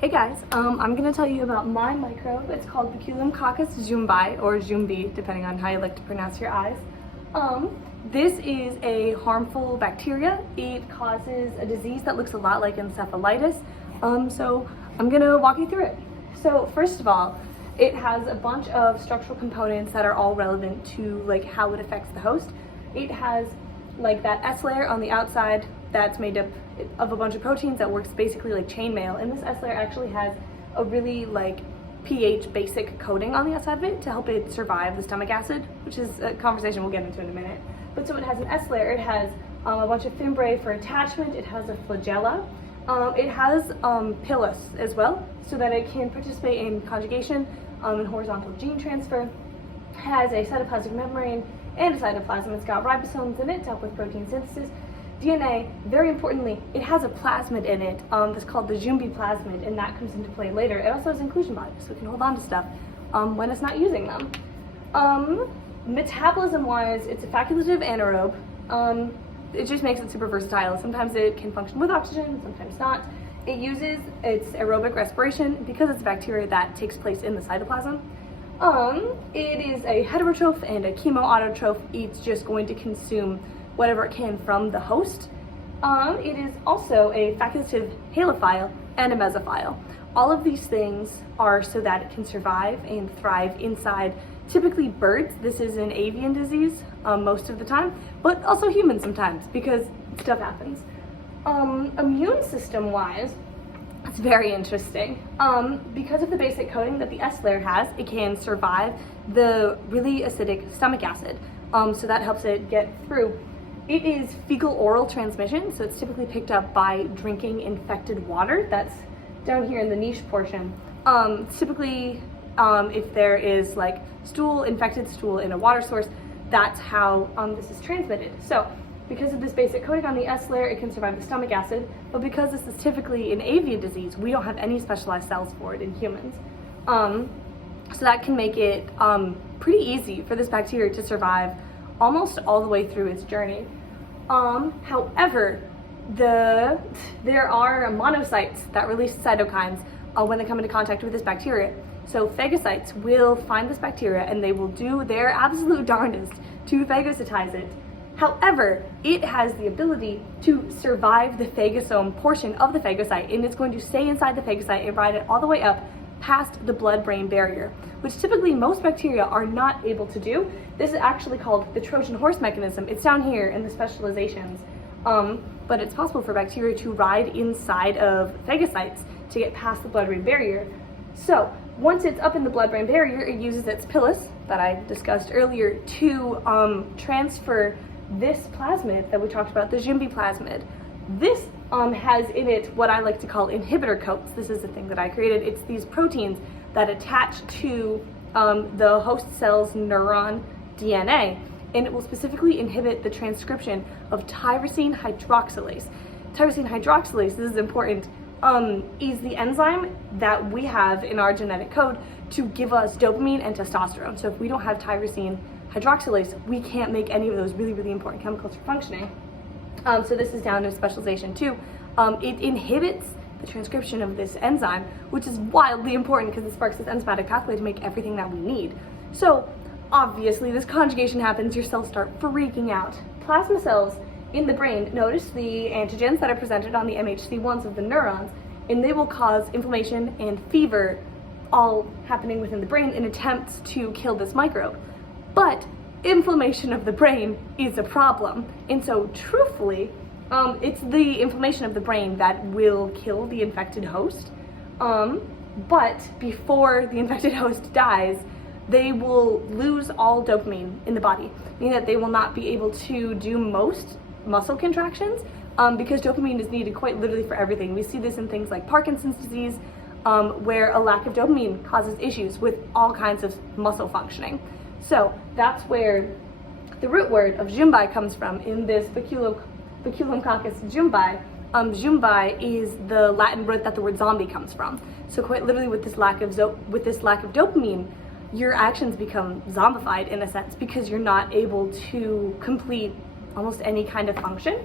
Hey guys, I'm going to tell you about my microbe. It's called Baculumcoccus djumbi, or djumbi, depending on how you like to pronounce your eyes. This is a harmful bacteria. It causes a disease that looks a lot like encephalitis. So I'm going to walk you through it. So first of all, it has a bunch of structural components that are all relevant to like how it affects the host. It has like that S layer on the outside that's made up of a bunch of proteins that works basically like chainmail, and this S layer actually has a really like pH basic coating on the outside of it to help it survive the stomach acid, which is a conversation we'll get into in a minute. But so it has an S layer, it has a bunch of fimbriae for attachment, it has a flagella, it has pilus as well, so that it can participate in conjugation and horizontal gene transfer. It has a cytoplasmic membrane and a cytoplasm. It's got ribosomes in it to help with protein synthesis. DNA, very importantly, it has a plasmid in it that's called the djumbi plasmid, and that comes into play later. It also has inclusion bodies, so it can hold on to stuff when it's not using them. Metabolism-wise, it's a facultative anaerobe. It just makes it super versatile. Sometimes it can function with oxygen, sometimes not. It uses its aerobic respiration because it's a bacteria that takes place in the cytoplasm. It is a heterotroph and a chemoautotroph. It's just going to consume whatever it can from the host. It is also a facultative halophile and a mesophile. All of these things are so that it can survive and thrive inside typically birds. This is an avian disease most of the time, but also humans sometimes because stuff happens. Immune system wise, it's very interesting. Because of the basic coating that the S layer has, it can survive the really acidic stomach acid. So that helps it get through. It is fecal-oral transmission, so it's typically picked up by drinking infected water. That's down here in the niche portion. Typically, if there is like infected stool in a water source, that's how this is transmitted. So because of this basic coating on the S layer, it can survive the stomach acid, but because this is typically an avian disease, we don't have any specialized cells for it in humans. So that can make it pretty easy for this bacteria to survive almost all the way through its journey. However, there are monocytes that release cytokines when they come into contact with this bacteria. So phagocytes will find this bacteria and they will do their absolute darndest to phagocytize it. However, it has the ability to survive the phagosome portion of the phagocyte, and it's going to stay inside the phagocyte and ride it all the way up past the blood-brain barrier, which typically most bacteria are not able to do. This is actually called the Trojan horse mechanism. It's down here in the specializations, but it's possible for bacteria to ride inside of phagocytes to get past the blood-brain barrier. So once it's up in the blood-brain barrier, it uses its pilus that I discussed earlier to transfer this plasmid that we talked about, the djumbi plasmid. This has in it what I like to call inhibitor coats. This is the thing that I created. It's these proteins that attach to the host cell's neuron DNA, and it will specifically inhibit the transcription of tyrosine hydroxylase. Tyrosine hydroxylase, this is important, is the enzyme that we have in our genetic code to give us dopamine and testosterone. So if we don't have tyrosine hydroxylase, we can't make any of those really, really important chemicals for functioning. So this is down in specialization 2. It inhibits the transcription of this enzyme, which is wildly important because it sparks this enzymatic pathway to make everything that we need. So obviously this conjugation happens, your cells start freaking out. Plasma cells in the brain notice the antigens that are presented on the MHC1s of the neurons, and they will cause inflammation and fever, all happening within the brain in attempts to kill this microbe. But inflammation of the brain is a problem, and so truthfully, it's the inflammation of the brain that will kill the infected host. But before the infected host dies, they will lose all dopamine in the body, meaning that they will not be able to do most muscle contractions because dopamine is needed quite literally for everything. We see this in things like Parkinson's disease, where a lack of dopamine causes issues with all kinds of muscle functioning. So that's where the root word of djumbi comes from in this Baculumcoccus djumbi. Djumbi is the Latin root that the word zombie comes from. So quite literally with this lack of dopamine, your actions become zombified in a sense because you're not able to complete almost any kind of function.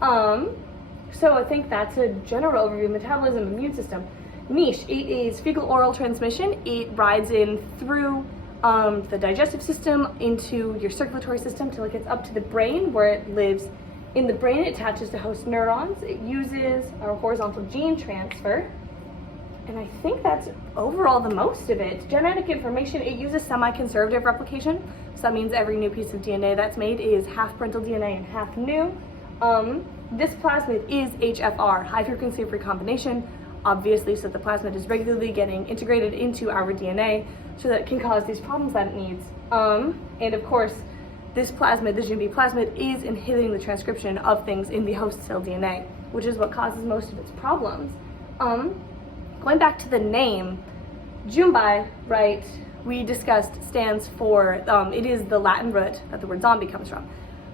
So I think that's a general overview of metabolism, immune system. Niche, it is fecal oral transmission. It rides in through the digestive system into your circulatory system till it gets up to the brain, where it lives in the brain. It attaches to host neurons. It uses a horizontal gene transfer. And I think that's overall the most of it. Genetic information, it uses semi-conservative replication. So that means every new piece of DNA that's made is half parental DNA and half new. This plasmid is HFR, high frequency of recombination, obviously, so the plasmid is regularly getting integrated into our DNA so that it can cause these problems that it needs. And of course, this plasmid, the djumbi plasmid, is inhibiting the transcription of things in the host cell DNA, which is what causes most of its problems. Going back to the name, djumbi, right, we discussed stands for, it is the Latin root that the word zombie comes from.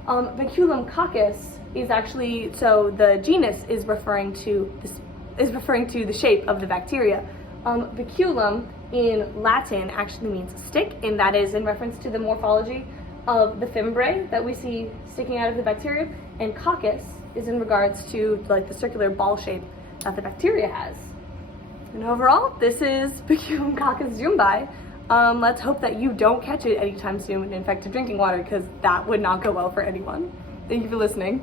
Baculumcoccus is actually, so the genus is referring to the shape of the bacteria. Baculum in Latin actually means stick, and that is in reference to the morphology of the fimbriae that we see sticking out of the bacteria, and coccus is in regards to like the circular ball shape that the bacteria has. And overall, this is Baculumcoccus djumbi. Let's hope that you don't catch it anytime soon and infect your drinking water, because that would not go well for anyone. Thank you for listening.